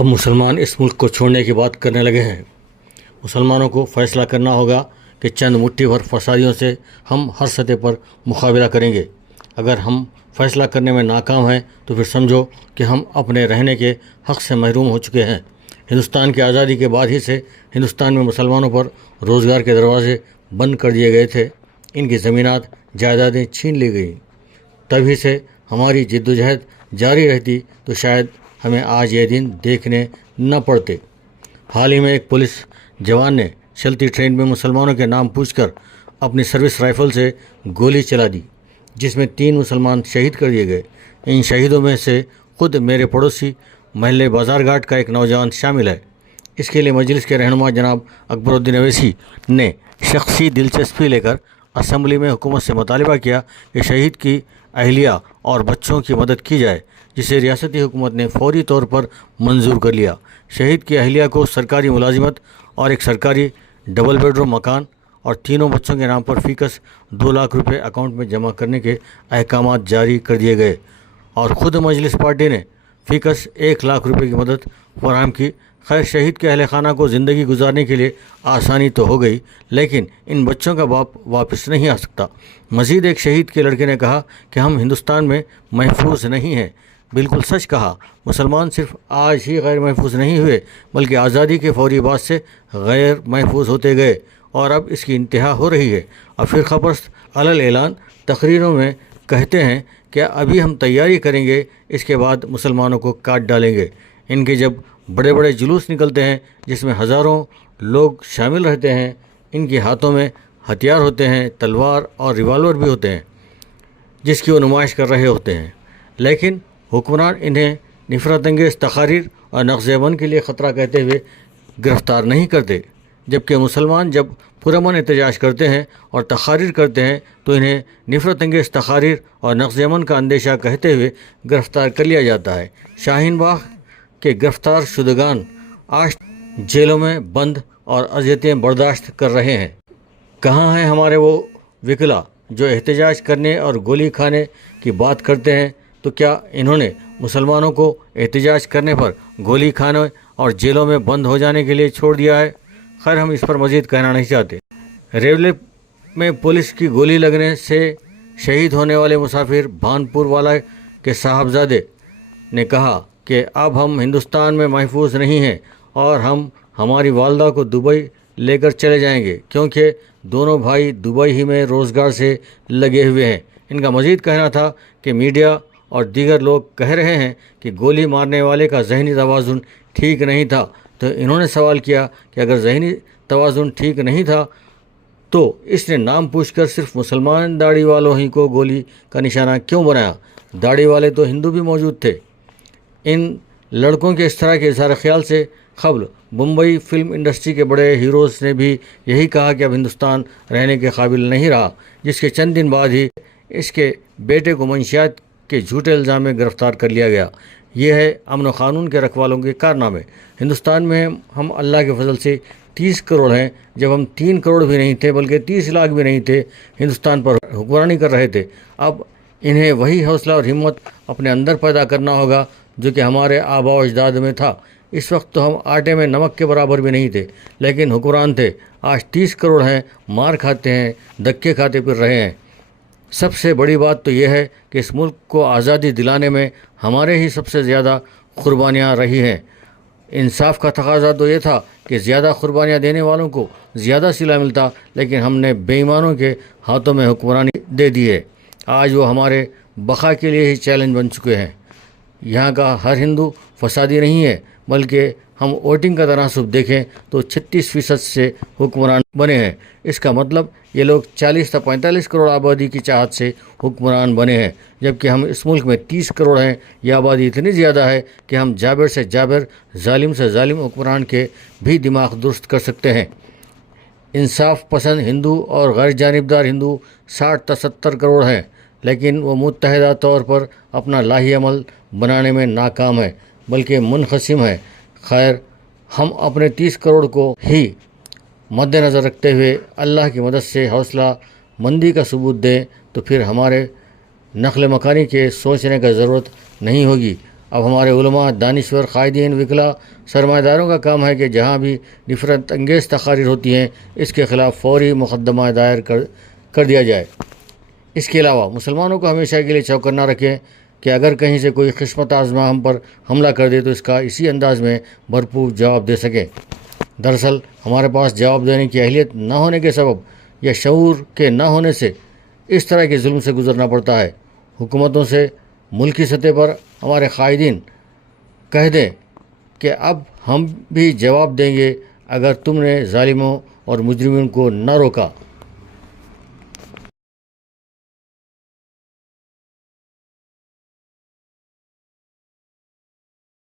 اب مسلمان اس ملک کو چھوڑنے کی بات کرنے لگے ہیں۔ مسلمانوں کو فیصلہ کرنا ہوگا کہ چند مٹھی بھر فسادیوں سے ہم ہر سطح پر مقابلہ کریں گے۔ اگر ہم فیصلہ کرنے میں ناکام ہیں تو پھر سمجھو کہ ہم اپنے رہنے کے حق سے محروم ہو چکے ہیں۔ ہندوستان کی آزادی کے بعد ہی سے ہندوستان میں مسلمانوں پر روزگار کے دروازے بند کر دیے گئے تھے، ان کی زمینات جائیدادیں چھین لی گئیں۔ تبھی سے ہماری جدوجہد جاری رہتی تو شاید ہمیں آج یہ دن دیکھنے نہ پڑتے۔ حال ہی میں ایک پولیس جوان نے چلتی ٹرین میں مسلمانوں کے نام پوچھ کر اپنی سروس رائفل سے گولی چلا دی، جس میں 3 مسلمان شہید کر دیے گئے۔ ان شہیدوں میں سے خود میرے پڑوسی محلے بازار گھاٹ کا ایک نوجوان شامل ہے۔ اس کے لیے مجلس کے رہنما جناب اکبر الدین اویسی نے شخصی دلچسپی لے کر اسمبلی میں حکومت سے مطالبہ کیا کہ شہید کی اہلیہ اور بچوں کی مدد کی جائے، جسے ریاستی حکومت نے فوری طور پر منظور کر لیا۔ شہید کی اہلیہ کو سرکاری ملازمت اور ایک سرکاری ڈبل بیڈ روم مکان اور تینوں بچوں کے نام پر فی کس 2 لاکھ روپے اکاؤنٹ میں جمع کرنے کے احکامات جاری کر دیے گئے، اور خود مجلس پارٹی نے فی کس 1 لاکھ روپے کی مدد فراہم کی۔ خیر، شہید کے اہل خانہ کو زندگی گزارنے کے لیے آسانی تو ہو گئی، لیکن ان بچوں کا باپ واپس نہیں آ سکتا۔ مزید ایک شہید کے لڑکے نے کہا کہ ہم ہندوستان میں محفوظ نہیں ہیں۔ بالکل سچ کہا، مسلمان صرف آج ہی غیر محفوظ نہیں ہوئے، بلکہ آزادی کے فوری بعد سے غیر محفوظ ہوتے گئے، اور اب اس کی انتہا ہو رہی ہے۔ اب فرقہ پرست علی اعلان تقریروں میں کہتے ہیں کہ ابھی ہم تیاری کریں گے، اس کے بعد مسلمانوں کو کاٹ ڈالیں گے۔ ان کے جب بڑے بڑے جلوس نکلتے ہیں جس میں ہزاروں لوگ شامل رہتے ہیں، ان کے ہاتھوں میں ہتھیار ہوتے ہیں، تلوار اور ریوالور بھی ہوتے ہیں، جس کی وہ نمائش کر رہے ہوتے ہیں، لیکن حکمران انہیں نفرت انگیز تقاریر اور نقض امن کے لیے خطرہ کہتے ہوئے گرفتار نہیں کرتے، جبکہ مسلمان جب پرامن احتجاج کرتے ہیں اور تقاریر کرتے ہیں تو انہیں نفرت انگیز تقاریر اور نقض امن کا اندیشہ کہتے ہوئے گرفتار کر لیا جاتا ہے۔ شاہین باغ کے گرفتار شدگان آج جیلوں میں بند اور اذیتیں برداشت کر رہے ہیں۔ کہاں ہیں ہمارے وہ وکلا جو احتجاج کرنے اور گولی کھانے کی بات کرتے ہیں؟ تو کیا انہوں نے مسلمانوں کو احتجاج کرنے پر گولی کھانے اور جیلوں میں بند ہو جانے کے لیے چھوڑ دیا ہے؟ خیر، ہم اس پر مزید کہنا نہیں چاہتے۔ ریولے میں پولیس کی گولی لگنے سے شہید ہونے والے مسافر بھانپور والا کے صاحبزادے نے کہا کہ اب ہم ہندوستان میں محفوظ نہیں ہیں اور ہم ہماری والدہ کو دبئی لے کر چلے جائیں گے، کیونکہ دونوں بھائی دبئی ہی میں روزگار سے لگے ہوئے ہیں۔ ان کا مزید کہنا تھا کہ میڈیا اور دیگر لوگ کہہ رہے ہیں کہ گولی مارنے والے کا ذہنی توازن ٹھیک نہیں تھا، تو انہوں نے سوال کیا کہ اگر ذہنی توازن ٹھیک نہیں تھا تو اس نے نام پوچھ کر صرف مسلمان داڑھی والوں ہی کو گولی کا نشانہ کیوں بنایا؟ داڑھی والے تو ہندو بھی موجود تھے۔ ان لڑکوں کے اس طرح کے اظہار خیال سے قبل ممبئی فلم انڈسٹری کے بڑے ہیروز نے بھی یہی کہا کہ اب ہندوستان رہنے کے قابل نہیں رہا، جس کے چند دن بعد ہی اس کے بیٹے کو منشیات کے جھوٹے الزام میں گرفتار کر لیا گیا۔ یہ ہے امن و قانون کے رکھوالوں کے کارنامے۔ ہندوستان میں ہم اللہ کے فضل سے 30 کروڑ ہیں، جب ہم 3 کروڑ بھی نہیں تھے بلکہ 30 لاکھ بھی نہیں تھے، ہندوستان پر حکمرانی کر رہے تھے۔ اب انہیں وہی حوصلہ اور ہمت اپنے اندر پیدا کرنا ہوگا جو کہ ہمارے آباء و اجداد میں تھا۔ اس وقت تو ہم آٹے میں نمک کے برابر بھی نہیں تھے، لیکن حکمران تھے۔ آج 30 کروڑ ہیں، مار کھاتے ہیں، دھکے کھاتے پھر رہے ہیں۔ سب سے بڑی بات تو یہ ہے کہ اس ملک کو آزادی دلانے میں ہمارے ہی سب سے زیادہ قربانیاں رہی ہیں۔ انصاف کا تقاضا تو یہ تھا کہ زیادہ قربانیاں دینے والوں کو زیادہ صلہ ملتا، لیکن ہم نے بے ایمانوں کے ہاتھوں میں حکمرانی دے دی ہے۔ آج وہ ہمارے بقا کے لیے ہی چیلنج بن چکے ہیں۔ یہاں کا ہر ہندو فسادی نہیں ہے، بلکہ ہم ووٹنگ کا تناسب دیکھیں تو 36% سے حکمران بنے ہیں۔ اس کا مطلب یہ لوگ 40 تا 45 کروڑ آبادی کی چاہت سے حکمران بنے ہیں، جبکہ ہم اس ملک میں 30 کروڑ ہیں۔ یہ آبادی اتنی زیادہ ہے کہ ہم جابر سے جابر، ظالم سے ظالم حکمران کے بھی دماغ درست کر سکتے ہیں۔ انصاف پسند ہندو اور غیر جانبدار ہندو 60 تا 70 کروڑ ہیں، لیکن وہ متحدہ طور پر اپنا لاہی عمل بنانے میں ناکام ہے، بلکہ منقسم ہے۔ خیر، ہم اپنے 30 کروڑ کو ہی مد نظر رکھتے ہوئے اللہ کی مدد سے حوصلہ مندی کا ثبوت دیں تو پھر ہمارے نقل مکانی کے سوچنے کا ضرورت نہیں ہوگی۔ اب ہمارے علماء، دانشور، قائدین، وکلا، سرمایہ داروں کا کام ہے کہ جہاں بھی نفرت انگیز تقاریر ہوتی ہیں اس کے خلاف فوری مقدمہ دائر کر دیا جائے۔ اس کے علاوہ مسلمانوں کو ہمیشہ کے لیے چوکنا رکھیں کہ اگر کہیں سے کوئی قسمت آزما ہم پر حملہ کر دے تو اس کا اسی انداز میں بھرپور جواب دے سکیں۔ دراصل ہمارے پاس جواب دینے کی اہلیت نہ ہونے کے سبب یا شعور کے نہ ہونے سے اس طرح کے ظلم سے گزرنا پڑتا ہے۔ حکومتوں سے ملکی سطح پر ہمارے قائدین کہہ دیں کہ اب ہم بھی جواب دیں گے اگر تم نے ظالموں اور مجرمین کو نہ روکا۔